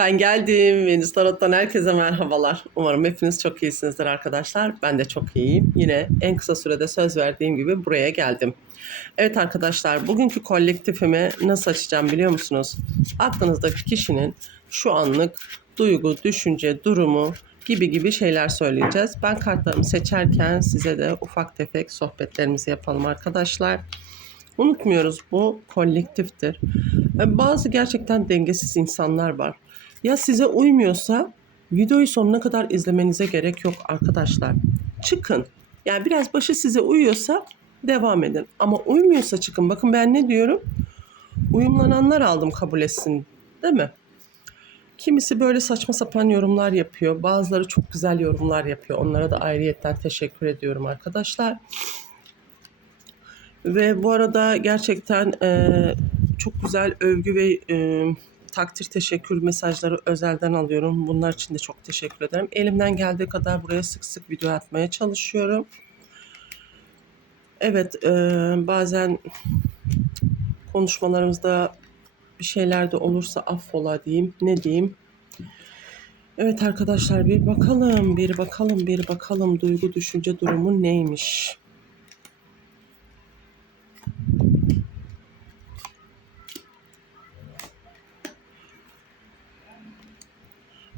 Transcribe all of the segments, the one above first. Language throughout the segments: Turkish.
Ben geldim. Venüs Tarot'tan herkese merhabalar. Umarım hepiniz çok iyisinizdir arkadaşlar. Ben de çok iyiyim. Yine en kısa sürede söz verdiğim gibi buraya geldim. Evet arkadaşlar bugünkü kolektifimi nasıl açacağım biliyor musunuz? Aklınızdaki kişinin şu anlık duygu, düşünce, durumu gibi gibi şeyler söyleyeceğiz. Ben kartlarımı seçerken size de ufak tefek sohbetlerimizi yapalım arkadaşlar. Unutmuyoruz bu kolektiftir. Bazı gerçekten dengesiz insanlar var. Ya size uymuyorsa videoyu sonuna kadar izlemenize gerek yok arkadaşlar. Çıkın. Yani biraz başı size uyuyorsa devam edin. Ama uymuyorsa çıkın. Bakın ben ne diyorum? Uyumlananlar aldım kabul etsin. Değil mi? Kimisi böyle saçma sapan yorumlar yapıyor. Bazıları çok güzel yorumlar yapıyor. Onlara da ayrıyetten teşekkür ediyorum arkadaşlar. Ve bu arada gerçekten e, çok güzel övgü ve e, takdir teşekkür mesajları özelden alıyorum. Bunlar için de çok teşekkür ederim. Elimden geldiği kadar buraya sık sık video atmaya çalışıyorum. Evet e, bazen konuşmalarımızda bir şeyler de olursa affola diyeyim. Ne diyeyim? Evet arkadaşlar bir bakalım, bir bakalım, bir bakalım duygu düşünce durumu neymiş?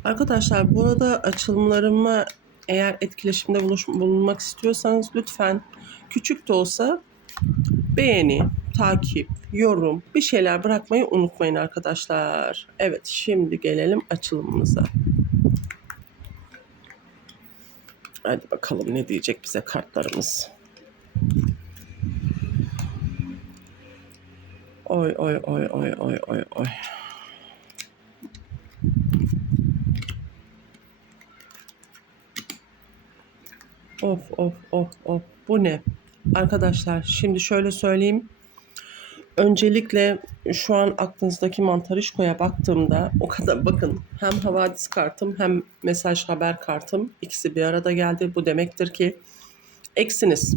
Arkadaşlar burada açılımlarıma eğer etkileşimde buluş- bulunmak istiyorsanız lütfen küçük de olsa beğeni, takip, yorum bir şeyler bırakmayı unutmayın arkadaşlar. Evet şimdi gelelim açılımımıza. Hadi bakalım ne diyecek bize kartlarımız. Oy oy oy oy oy oy oy. Of of of of bu ne? Arkadaşlar şimdi şöyle söyleyeyim. Öncelikle şu an aklınızdaki mantarişkoya baktığımda o kadar bakın hem havadis kartım hem mesaj haber kartım ikisi bir arada geldi. Bu demektir ki eksiniz.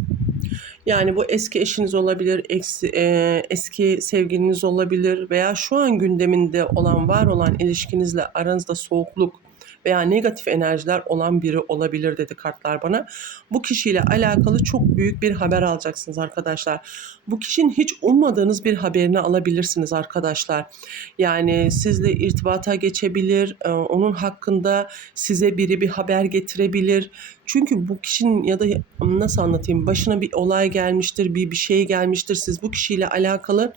Yani bu eski eşiniz olabilir, eksi, e, eski sevgiliniz olabilir veya şu an gündeminde olan, var olan ilişkinizle aranızda soğukluk veya negatif enerjiler olan biri olabilir dedi kartlar bana. Bu kişiyle alakalı çok büyük bir haber alacaksınız arkadaşlar. Bu kişinin hiç ummadığınız bir haberini alabilirsiniz arkadaşlar. Yani sizle irtibata geçebilir, e, onun hakkında size biri bir haber getirebilir. Çünkü bu kişinin ya da nasıl anlatayım başına bir olay gelmiştir, bir bir şey gelmiştir. Siz bu kişiyle alakalı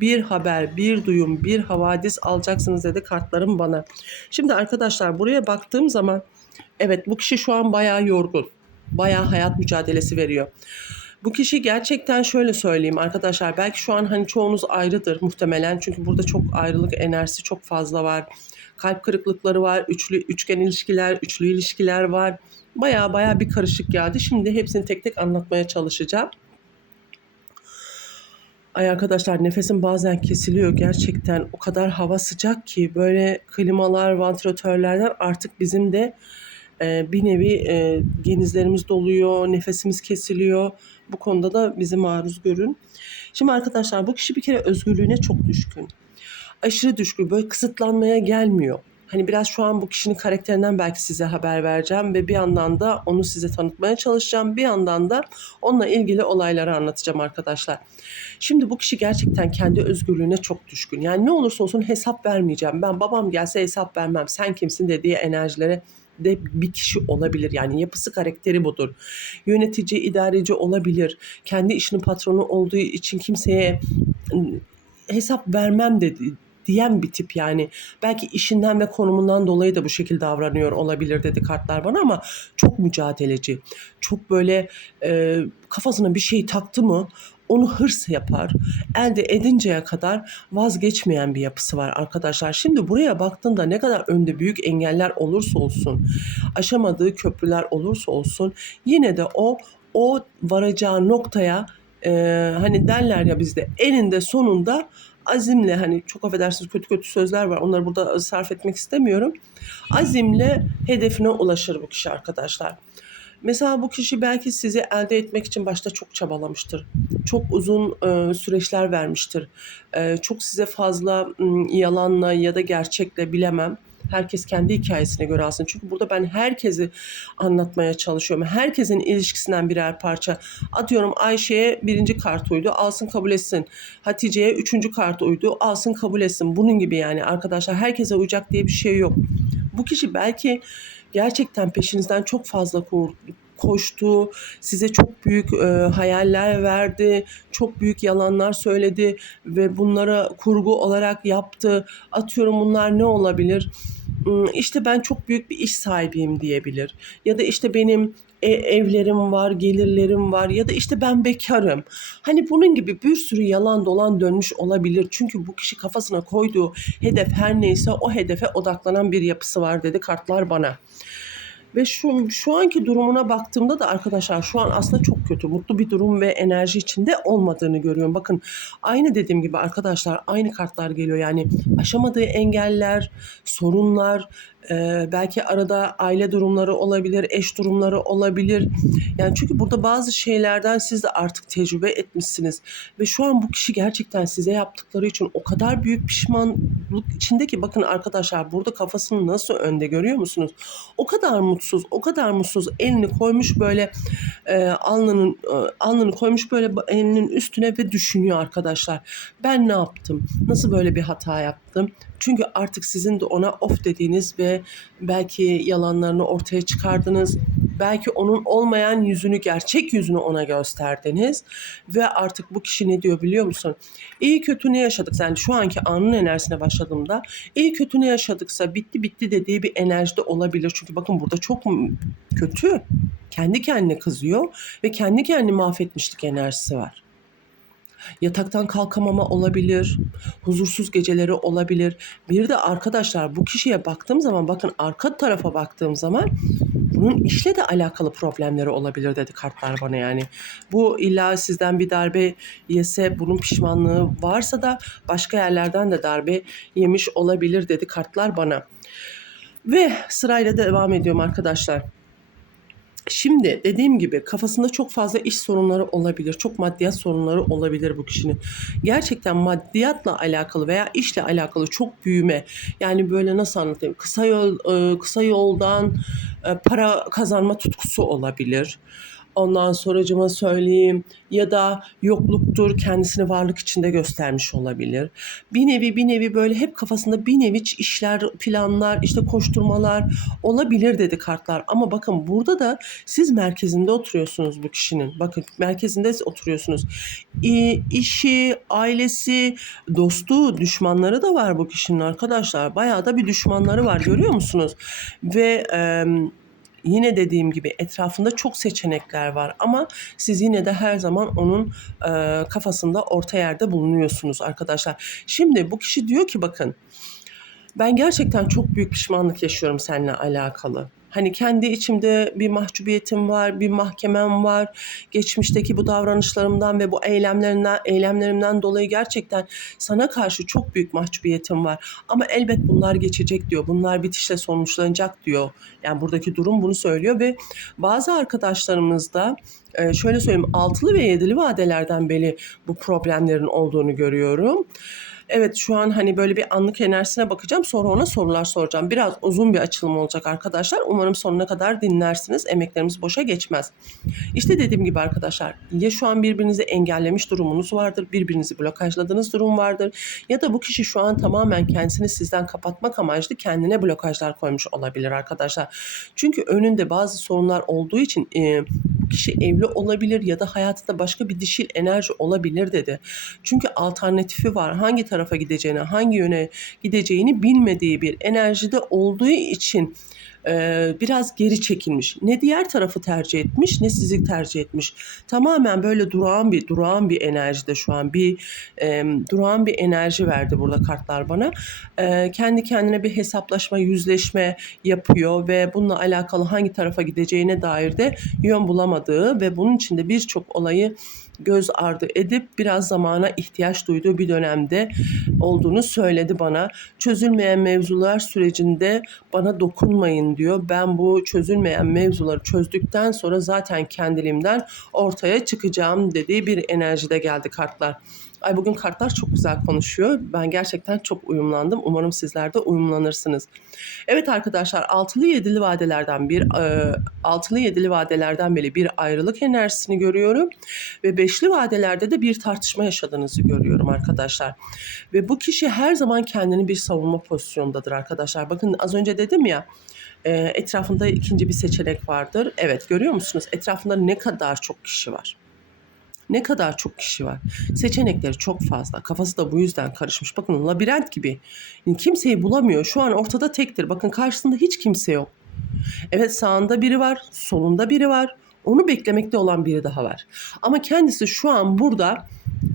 bir haber, bir duyum, bir havadis alacaksınız dedi kartlarım bana. Şimdi arkadaşlar buraya baktığım zaman evet bu kişi şu an bayağı yorgun. Bayağı hayat mücadelesi veriyor. Bu kişi gerçekten şöyle söyleyeyim arkadaşlar belki şu an hani çoğunuz ayrıdır muhtemelen çünkü burada çok ayrılık enerjisi çok fazla var. Kalp kırıklıkları var, üçlü üçgen ilişkiler, üçlü ilişkiler var. Bayağı bayağı bir karışık geldi. Şimdi hepsini tek tek anlatmaya çalışacağım. Ay arkadaşlar nefesim bazen kesiliyor gerçekten o kadar hava sıcak ki böyle klimalar, vantilatörlerden artık bizim de e, bir nevi e, genizlerimiz doluyor, nefesimiz kesiliyor. Bu konuda da bizi maruz görün. Şimdi arkadaşlar bu kişi bir kere özgürlüğüne çok düşkün. Aşırı düşkün böyle kısıtlanmaya gelmiyor. Hani biraz şu an bu kişinin karakterinden belki size haber vereceğim ve bir yandan da onu size tanıtmaya çalışacağım. Bir yandan da onunla ilgili olayları anlatacağım arkadaşlar. Şimdi bu kişi gerçekten kendi özgürlüğüne çok düşkün. Yani ne olursa olsun hesap vermeyeceğim. Ben babam gelse hesap vermem. Sen kimsin dediği enerjilere de bir kişi olabilir. Yani yapısı karakteri budur. Yönetici, idareci olabilir. Kendi işinin patronu olduğu için kimseye hesap vermem dedi diyen bir tip yani. Belki işinden ve konumundan dolayı da bu şekilde davranıyor olabilir dedi kartlar bana ama çok mücadeleci. Çok böyle e, kafasına bir şey taktı mı onu hırs yapar. Elde edinceye kadar vazgeçmeyen bir yapısı var arkadaşlar. Şimdi buraya baktığında ne kadar önde büyük engeller olursa olsun, aşamadığı köprüler olursa olsun yine de o o varacağı noktaya e, hani derler ya bizde eninde sonunda azimle hani çok affedersiniz kötü kötü sözler var onları burada sarf etmek istemiyorum. Azimle hedefine ulaşır bu kişi arkadaşlar. Mesela bu kişi belki sizi elde etmek için başta çok çabalamıştır. Çok uzun e, süreçler vermiştir. E, çok size fazla m, yalanla ya da gerçekle bilemem Herkes kendi hikayesine göre alsın. Çünkü burada ben herkesi anlatmaya çalışıyorum. Herkesin ilişkisinden birer parça. Atıyorum Ayşe'ye birinci kart uydu. Alsın kabul etsin. Hatice'ye üçüncü kart uydu. Alsın kabul etsin. Bunun gibi yani arkadaşlar herkese uyacak diye bir şey yok. Bu kişi belki gerçekten peşinizden çok fazla koştu, size çok büyük e, hayaller verdi, çok büyük yalanlar söyledi ve bunlara kurgu olarak yaptı. Atıyorum bunlar ne olabilir? Hmm, İşte ben çok büyük bir iş sahibiyim diyebilir. Ya da işte benim e- evlerim var, gelirlerim var ya da işte ben bekarım. Hani bunun gibi bir sürü yalan dolan dönmüş olabilir. Çünkü bu kişi kafasına koyduğu hedef her neyse o hedefe odaklanan bir yapısı var dedi kartlar bana. Ve şu, şu anki durumuna baktığımda da arkadaşlar şu an aslında çok kötü. Mutlu bir durum ve enerji içinde olmadığını görüyorum. Bakın aynı dediğim gibi arkadaşlar aynı kartlar geliyor. Yani aşamadığı engeller, sorunlar, e, belki arada aile durumları olabilir, eş durumları olabilir. Yani çünkü burada bazı şeylerden siz de artık tecrübe etmişsiniz. Ve şu an bu kişi gerçekten size yaptıkları için o kadar büyük pişmanlık içinde ki bakın arkadaşlar burada kafasını nasıl önde görüyor musunuz? O kadar mutsuz, o kadar mutsuz elini koymuş böyle e, alnının e, alnını koymuş böyle elinin üstüne ve düşünüyor arkadaşlar. Ben ne yaptım? Nasıl böyle bir hata yaptım? Çünkü artık sizin de ona of dediğiniz ve belki yalanlarını ortaya çıkardınız. Belki onun olmayan yüzünü, gerçek yüzünü ona gösterdiniz. Ve artık bu kişi ne diyor biliyor musun? İyi kötü ne yaşadık? Yani şu anki anın enerjisine başladığımda iyi kötü ne yaşadıksa bitti bitti dediği bir enerjide olabilir. Çünkü bakın burada çok kötü. Kendi kendine kızıyor ve kendi kendini mahvetmişlik enerjisi var. Yataktan kalkamama olabilir, huzursuz geceleri olabilir. Bir de arkadaşlar bu kişiye baktığım zaman bakın arka tarafa baktığım zaman bunun işle de alakalı problemleri olabilir dedi kartlar bana yani. Bu illa sizden bir darbe yese bunun pişmanlığı varsa da başka yerlerden de darbe yemiş olabilir dedi kartlar bana. Ve sırayla devam ediyorum arkadaşlar. Şimdi dediğim gibi kafasında çok fazla iş sorunları olabilir. Çok maddiyat sorunları olabilir bu kişinin. Gerçekten maddiyatla alakalı veya işle alakalı çok büyüme. Yani böyle nasıl anlatayım? Kısa yol kısa yoldan para kazanma tutkusu olabilir. Ondan sonracıma söyleyeyim ya da yokluktur kendisini varlık içinde göstermiş olabilir. Bir nevi bir nevi böyle hep kafasında bir nevi işler, planlar, işte koşturmalar olabilir dedi kartlar. Ama bakın burada da siz merkezinde oturuyorsunuz bu kişinin. Bakın merkezinde oturuyorsunuz. İ, işi, ailesi, dostu, düşmanları da var bu kişinin arkadaşlar. Bayağı da bir düşmanları var görüyor musunuz? Ve e, yine dediğim gibi etrafında çok seçenekler var ama siz yine de her zaman onun e, kafasında orta yerde bulunuyorsunuz arkadaşlar. Şimdi bu kişi diyor ki bakın ben gerçekten çok büyük pişmanlık yaşıyorum seninle alakalı. Hani kendi içimde bir mahcubiyetim var, bir mahkemem var. Geçmişteki bu davranışlarımdan ve bu eylemlerimden, eylemlerimden dolayı gerçekten sana karşı çok büyük mahcubiyetim var. Ama elbet bunlar geçecek diyor. Bunlar bitişle sonuçlanacak diyor. Yani buradaki durum bunu söylüyor ve bazı arkadaşlarımız da e, şöyle söyleyeyim altılı ve yedili vadelerden beri bu problemlerin olduğunu görüyorum. Evet şu an hani böyle bir anlık enerjisine bakacağım. Sonra ona sorular soracağım. Biraz uzun bir açılım olacak arkadaşlar. Umarım sonuna kadar dinlersiniz. Emeklerimiz boşa geçmez. İşte dediğim gibi arkadaşlar ya şu an birbirinizi engellemiş durumunuz vardır. Birbirinizi blokajladığınız durum vardır. Ya da bu kişi şu an tamamen kendisini sizden kapatmak amaçlı kendine blokajlar koymuş olabilir arkadaşlar. Çünkü önünde bazı sorunlar olduğu için e, bu kişi evli olabilir ya da hayatında başka bir dişil enerji olabilir dedi. Çünkü alternatifi var. Hangi tarafa gideceğini, hangi yöne gideceğini bilmediği bir enerjide olduğu için biraz geri çekilmiş. Ne diğer tarafı tercih etmiş ne sizi tercih etmiş. Tamamen böyle durağan bir durağan bir enerjide şu an bir e, durağan bir enerji verdi burada kartlar bana. E, kendi kendine bir hesaplaşma, yüzleşme yapıyor ve bununla alakalı hangi tarafa gideceğine dair de yön bulamadığı ve bunun içinde birçok olayı göz ardı edip biraz zamana ihtiyaç duyduğu bir dönemde olduğunu söyledi bana. Çözülmeyen mevzular sürecinde bana dokunmayın diyor. Ben bu çözülmeyen mevzuları çözdükten sonra zaten kendiliğimden ortaya çıkacağım dediği bir enerjide geldi kartlar. Ay bugün kartlar çok güzel konuşuyor. Ben gerçekten çok uyumlandım. Umarım sizler de uyumlanırsınız. Evet arkadaşlar altılı yedili vadelerden bir e, altılı yedili vadelerden beri bir ayrılık enerjisini görüyorum ve beşli vadelerde de bir tartışma yaşadığınızı görüyorum arkadaşlar. Ve bu kişi her zaman kendini bir savunma pozisyonundadır arkadaşlar. Bakın az önce dedim ya e, etrafında ikinci bir seçenek vardır. Evet görüyor musunuz? Etrafında ne kadar çok kişi var. Ne kadar çok kişi var. Seçenekleri çok fazla. Kafası da bu yüzden karışmış. Bakın labirent gibi. Kimseyi bulamıyor. Şu an ortada tektir. Bakın karşısında hiç kimse yok. Evet sağında biri var, solunda biri var. Onu beklemekte olan biri daha var. Ama kendisi şu an burada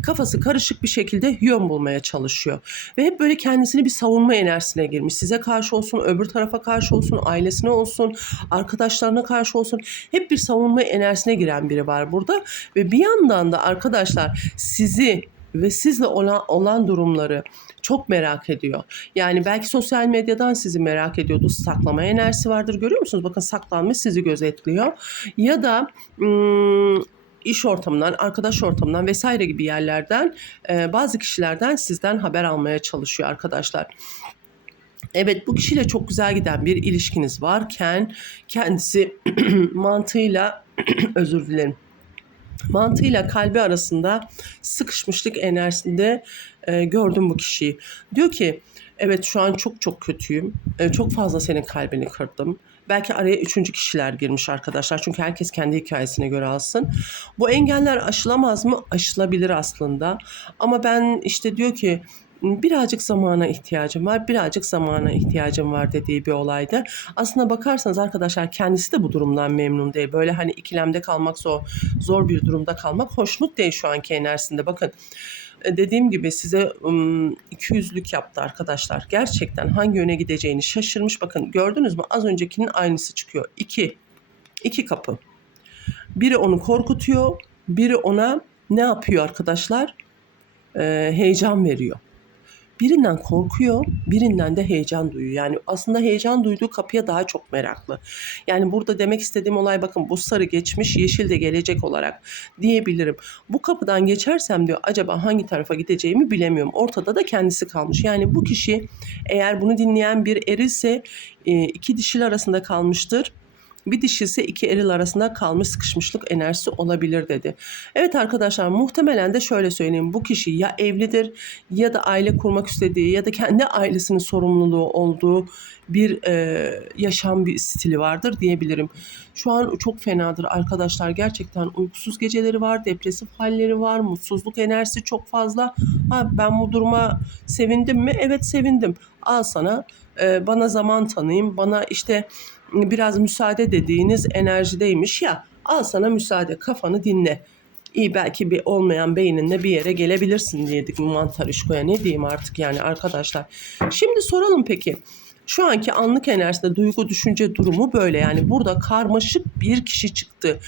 kafası karışık bir şekilde yön bulmaya çalışıyor. Ve hep böyle kendisini bir savunma enerjisine girmiş. Size karşı olsun, öbür tarafa karşı olsun, ailesine olsun, arkadaşlarına karşı olsun. Hep bir savunma enerjisine giren biri var burada. Ve bir yandan da arkadaşlar sizi ve sizle olan, olan durumları çok merak ediyor. Yani belki sosyal medyadan sizi merak ediyordu. Saklama enerjisi vardır. Görüyor musunuz? Bakın saklanmış sizi gözetliyor. Ya da ım, iş ortamından, arkadaş ortamından vesaire gibi yerlerden e, bazı kişilerden sizden haber almaya çalışıyor arkadaşlar. Evet bu kişiyle çok güzel giden bir ilişkiniz varken kendisi mantığıyla özür dilerim mantığıyla kalbi arasında sıkışmışlık enerjisinde e, gördüm bu kişiyi. Diyor ki evet şu an çok çok kötüyüm. E, çok fazla senin kalbini kırdım. Belki araya üçüncü kişiler girmiş arkadaşlar. Çünkü herkes kendi hikayesine göre alsın. Bu engeller aşılamaz mı? Aşılabilir aslında. Ama ben işte diyor ki birazcık zamana ihtiyacım var, birazcık zamana ihtiyacım var dediği bir olaydı. Aslında bakarsanız arkadaşlar kendisi de bu durumdan memnun değil. Böyle hani ikilemde kalmak zor, zor bir durumda kalmak hoşnut değil şu anki enerjisinde. Bakın dediğim gibi size ım, 200'lük yaptı arkadaşlar. Gerçekten hangi yöne gideceğini şaşırmış. Bakın gördünüz mü? Az öncekinin aynısı çıkıyor. İki. İki kapı. Biri onu korkutuyor. Biri ona ne yapıyor arkadaşlar? Ee, heyecan veriyor birinden korkuyor, birinden de heyecan duyuyor. Yani aslında heyecan duyduğu kapıya daha çok meraklı. Yani burada demek istediğim olay bakın bu sarı geçmiş, yeşil de gelecek olarak diyebilirim. Bu kapıdan geçersem diyor acaba hangi tarafa gideceğimi bilemiyorum. Ortada da kendisi kalmış. Yani bu kişi eğer bunu dinleyen bir erilse e, iki dişil arasında kalmıştır bir dişi ise iki eril arasında kalmış sıkışmışlık enerjisi olabilir dedi. Evet arkadaşlar muhtemelen de şöyle söyleyeyim. Bu kişi ya evlidir ya da aile kurmak istediği ya da kendi ailesinin sorumluluğu olduğu bir e, yaşam bir stili vardır diyebilirim. Şu an çok fenadır arkadaşlar. Gerçekten uykusuz geceleri var, depresif halleri var, mutsuzluk enerjisi çok fazla. Ha, ben bu duruma sevindim mi? Evet sevindim. Al sana e, bana zaman tanıyayım, bana işte biraz müsaade dediğiniz enerjideymiş ya al sana müsaade kafanı dinle. İyi belki bir olmayan beyninle bir yere gelebilirsin diyedik mantar işkoya ne diyeyim artık yani arkadaşlar. Şimdi soralım peki şu anki anlık enerjide duygu düşünce durumu böyle yani burada karmaşık bir kişi çıktı.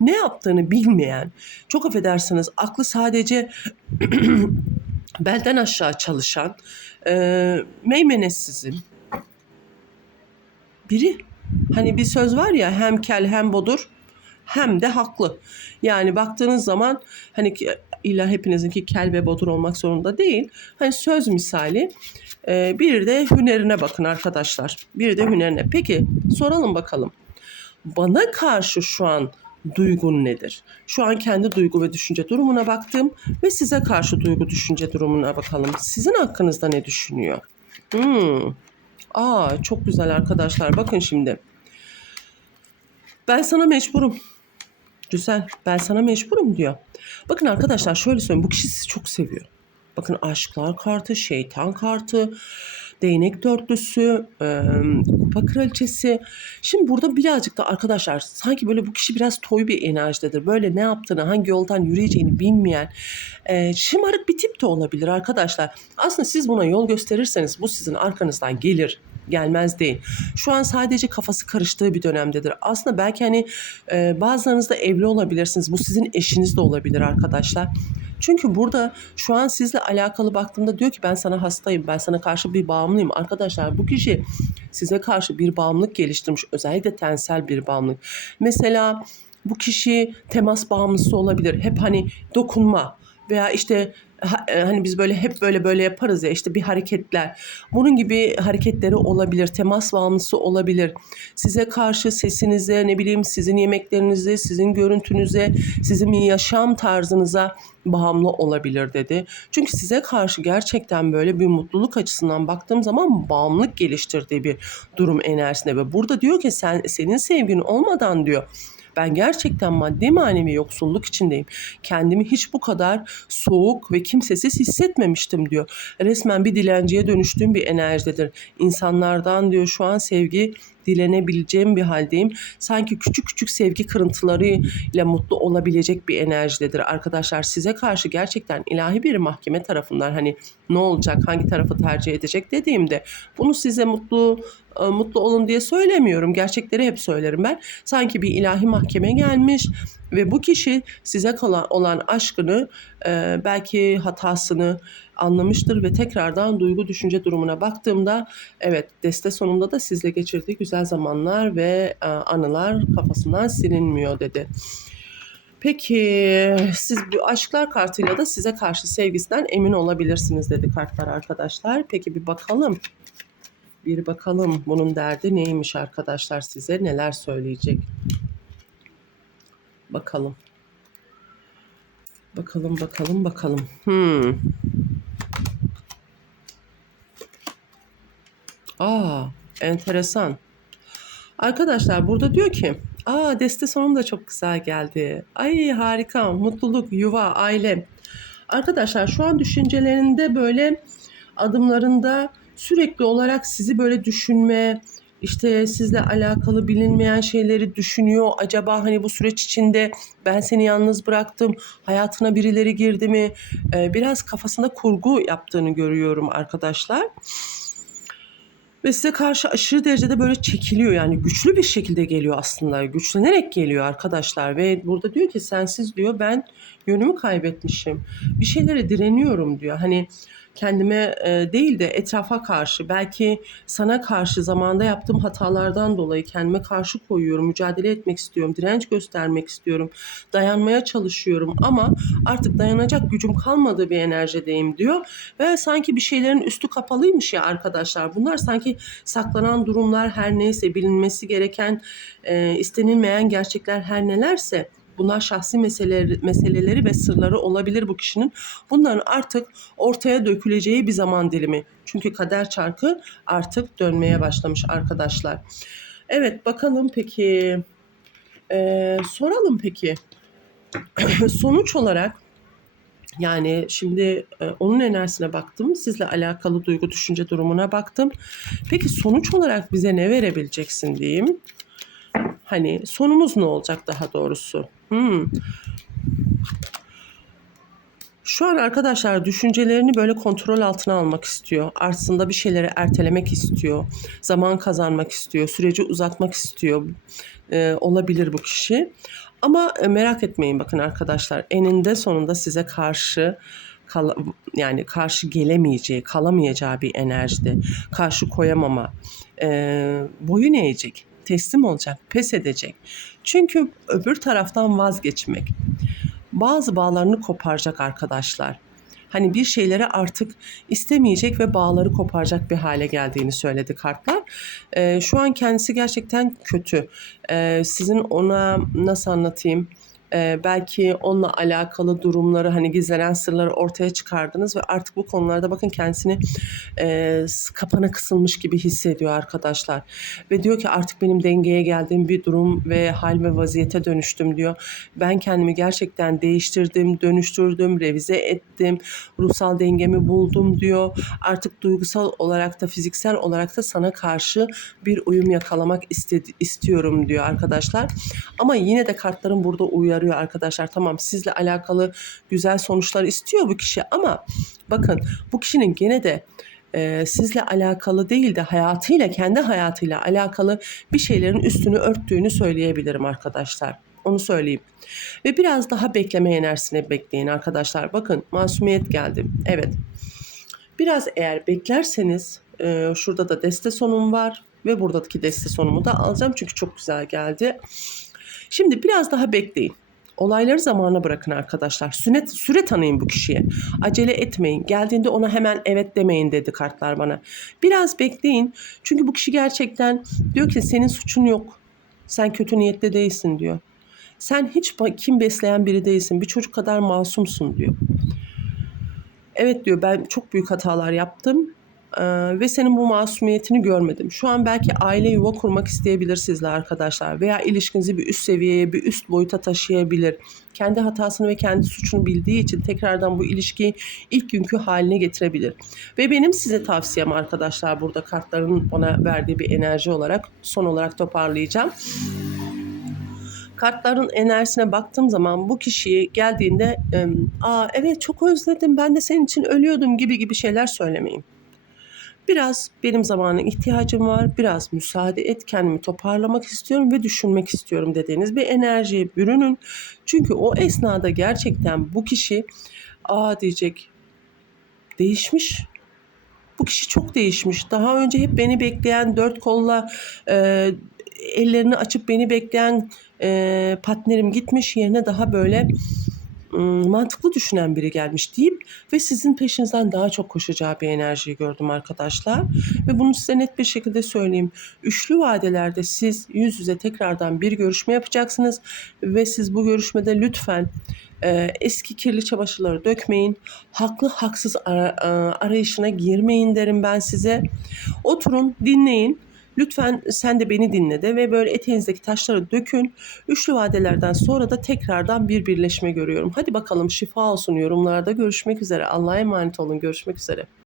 Ne yaptığını bilmeyen çok affedersiniz aklı sadece belden aşağı çalışan e, meymenetsizin biri Hani bir söz var ya hem kel hem bodur hem de haklı. Yani baktığınız zaman hani illa hepinizinki kel ve bodur olmak zorunda değil. Hani söz misali e, bir de hünerine bakın arkadaşlar. Bir de hünerine. Peki soralım bakalım. Bana karşı şu an duygun nedir? Şu an kendi duygu ve düşünce durumuna baktım ve size karşı duygu düşünce durumuna bakalım. Sizin hakkınızda ne düşünüyor? Hmm. Aa çok güzel arkadaşlar. Bakın şimdi. Ben sana mecburum. Güzel. Ben sana mecburum diyor. Bakın arkadaşlar şöyle söyleyeyim. Bu kişi sizi çok seviyor. Bakın aşklar kartı, şeytan kartı, değnek dörtlüsü, e, kupa kraliçesi. Şimdi burada birazcık da arkadaşlar sanki böyle bu kişi biraz toy bir enerjidedir. Böyle ne yaptığını, hangi yoldan yürüyeceğini bilmeyen, e, şımarık bir tip de olabilir arkadaşlar. Aslında siz buna yol gösterirseniz bu sizin arkanızdan gelir gelmez değil. Şu an sadece kafası karıştığı bir dönemdedir. Aslında belki hani e, bazılarınız da evli olabilirsiniz. Bu sizin eşiniz de olabilir arkadaşlar. Çünkü burada şu an sizle alakalı baktığımda diyor ki ben sana hastayım, ben sana karşı bir bağımlıyım. Arkadaşlar bu kişi size karşı bir bağımlılık geliştirmiş. Özellikle tensel bir bağımlılık. Mesela bu kişi temas bağımlısı olabilir. Hep hani dokunma, veya işte e, hani biz böyle hep böyle böyle yaparız ya işte bir hareketler. Bunun gibi hareketleri olabilir. Temas bağımlısı olabilir. Size karşı sesinize, ne bileyim sizin yemeklerinize, sizin görüntünüze, sizin yaşam tarzınıza bağımlı olabilir dedi. Çünkü size karşı gerçekten böyle bir mutluluk açısından baktığım zaman bağımlılık geliştirdiği bir durum enerjisinde ve burada diyor ki sen senin sevgin olmadan diyor ben gerçekten maddi manevi yoksulluk içindeyim. Kendimi hiç bu kadar soğuk ve kimsesiz hissetmemiştim diyor. Resmen bir dilenciye dönüştüğüm bir enerjidedir. İnsanlardan diyor şu an sevgi dilenebileceğim bir haldeyim. Sanki küçük küçük sevgi kırıntılarıyla mutlu olabilecek bir enerjidedir. Arkadaşlar size karşı gerçekten ilahi bir mahkeme tarafından hani ne olacak, hangi tarafı tercih edecek dediğimde bunu size mutlu mutlu olun diye söylemiyorum. Gerçekleri hep söylerim ben. Sanki bir ilahi mahkeme gelmiş ve bu kişi size kalan olan aşkını e, belki hatasını anlamıştır ve tekrardan duygu düşünce durumuna baktığımda evet deste sonunda da sizle geçirdiği güzel zamanlar ve e, anılar kafasından silinmiyor dedi. Peki siz bu aşklar kartıyla da size karşı sevgisinden emin olabilirsiniz dedi kartlar arkadaşlar. Peki bir bakalım. Bir bakalım bunun derdi neymiş arkadaşlar size neler söyleyecek. Bakalım. Bakalım bakalım bakalım. Hmm. Aa, enteresan. Arkadaşlar burada diyor ki, aa deste sonum da çok güzel geldi. Ay harika, mutluluk, yuva, aile. Arkadaşlar şu an düşüncelerinde böyle adımlarında sürekli olarak sizi böyle düşünme, işte sizle alakalı bilinmeyen şeyleri düşünüyor. Acaba hani bu süreç içinde ben seni yalnız bıraktım, hayatına birileri girdi mi? Ee, biraz kafasında kurgu yaptığını görüyorum arkadaşlar. Ve size karşı aşırı derecede böyle çekiliyor yani güçlü bir şekilde geliyor aslında. Güçlenerek geliyor arkadaşlar ve burada diyor ki sensiz diyor ben yönümü kaybetmişim. Bir şeylere direniyorum diyor. Hani kendime e, değil de etrafa karşı belki sana karşı zamanda yaptığım hatalardan dolayı kendime karşı koyuyorum. Mücadele etmek istiyorum. Direnç göstermek istiyorum. Dayanmaya çalışıyorum ama artık dayanacak gücüm kalmadığı bir enerjideyim diyor. Ve sanki bir şeylerin üstü kapalıymış ya arkadaşlar. Bunlar sanki saklanan durumlar her neyse bilinmesi gereken e, istenilmeyen gerçekler her nelerse bunlar şahsi meseleleri, meseleleri ve sırları olabilir bu kişinin. Bunların artık ortaya döküleceği bir zaman dilimi. Çünkü kader çarkı artık dönmeye başlamış arkadaşlar. Evet bakalım peki. Ee, soralım peki. Sonuç olarak yani şimdi e, onun enerjisine baktım. Sizle alakalı duygu düşünce durumuna baktım. Peki sonuç olarak bize ne verebileceksin diyeyim. Hani sonumuz ne olacak daha doğrusu? Hmm. Şu an arkadaşlar düşüncelerini böyle kontrol altına almak istiyor. Aslında bir şeyleri ertelemek istiyor. Zaman kazanmak istiyor. Süreci uzatmak istiyor. Ee, olabilir bu kişi. Ama e, merak etmeyin bakın arkadaşlar. Eninde sonunda size karşı kal- yani karşı gelemeyeceği, kalamayacağı bir enerjide. Karşı koyamama. Ee, boyun eğecek teslim olacak, pes edecek. Çünkü öbür taraftan vazgeçmek. Bazı bağlarını koparacak arkadaşlar. Hani bir şeyleri artık istemeyecek ve bağları koparacak bir hale geldiğini söyledi kartlar. Ee, şu an kendisi gerçekten kötü. Ee, sizin ona nasıl anlatayım? Ee, belki onunla alakalı durumları hani gizlenen sırları ortaya çıkardınız ve artık bu konularda bakın kendisini e, kapana kısılmış gibi hissediyor arkadaşlar. Ve diyor ki artık benim dengeye geldiğim bir durum ve hal ve vaziyete dönüştüm diyor. Ben kendimi gerçekten değiştirdim, dönüştürdüm, revize ettim, ruhsal dengemi buldum diyor. Artık duygusal olarak da fiziksel olarak da sana karşı bir uyum yakalamak istedi, istiyorum diyor arkadaşlar. Ama yine de kartların burada uyarıyor arkadaşlar. Tamam sizle alakalı güzel sonuçlar istiyor bu kişi ama bakın bu kişinin gene de e, sizle alakalı değil de hayatıyla kendi hayatıyla alakalı bir şeylerin üstünü örttüğünü söyleyebilirim arkadaşlar. Onu söyleyeyim. Ve biraz daha bekleme enerjisine bekleyin arkadaşlar. Bakın masumiyet geldi. Evet. Biraz eğer beklerseniz e, şurada da deste sonum var ve buradaki deste sonumu da alacağım çünkü çok güzel geldi. Şimdi biraz daha bekleyin. Olayları zamana bırakın arkadaşlar. Süre, süre tanıyın bu kişiye. Acele etmeyin. Geldiğinde ona hemen evet demeyin dedi kartlar bana. Biraz bekleyin. Çünkü bu kişi gerçekten diyor ki senin suçun yok. Sen kötü niyetli değilsin diyor. Sen hiç kim besleyen biri değilsin. Bir çocuk kadar masumsun diyor. Evet diyor ben çok büyük hatalar yaptım Ee, ve senin bu masumiyetini görmedim. Şu an belki aile yuva kurmak isteyebilir sizle arkadaşlar veya ilişkinizi bir üst seviyeye, bir üst boyuta taşıyabilir. Kendi hatasını ve kendi suçunu bildiği için tekrardan bu ilişkiyi ilk günkü haline getirebilir. Ve benim size tavsiyem arkadaşlar burada kartların bana verdiği bir enerji olarak son olarak toparlayacağım kartların enerjisine baktığım zaman bu kişiyi geldiğinde aa evet çok özledim ben de senin için ölüyordum gibi gibi şeyler söylemeyin. Biraz benim zamana ihtiyacım var, biraz müsaade et, kendimi toparlamak istiyorum ve düşünmek istiyorum dediğiniz bir enerjiye bürünün. Çünkü o esnada gerçekten bu kişi aa diyecek değişmiş. Bu kişi çok değişmiş. Daha önce hep beni bekleyen dört kolla e, ellerini açıp beni bekleyen e, partnerim gitmiş yerine daha böyle mantıklı düşünen biri gelmiş deyip ve sizin peşinizden daha çok koşacağı bir enerjiyi gördüm arkadaşlar. Ve bunu size net bir şekilde söyleyeyim. Üçlü vadelerde siz yüz yüze tekrardan bir görüşme yapacaksınız ve siz bu görüşmede lütfen e, eski kirli çamaşırları dökmeyin. Haklı haksız ara- e, arayışına girmeyin derim ben size. Oturun dinleyin. Lütfen sen de beni dinle de ve böyle eteğinizdeki taşları dökün. Üçlü vadelerden sonra da tekrardan bir birleşme görüyorum. Hadi bakalım şifa olsun yorumlarda görüşmek üzere. Allah'a emanet olun görüşmek üzere.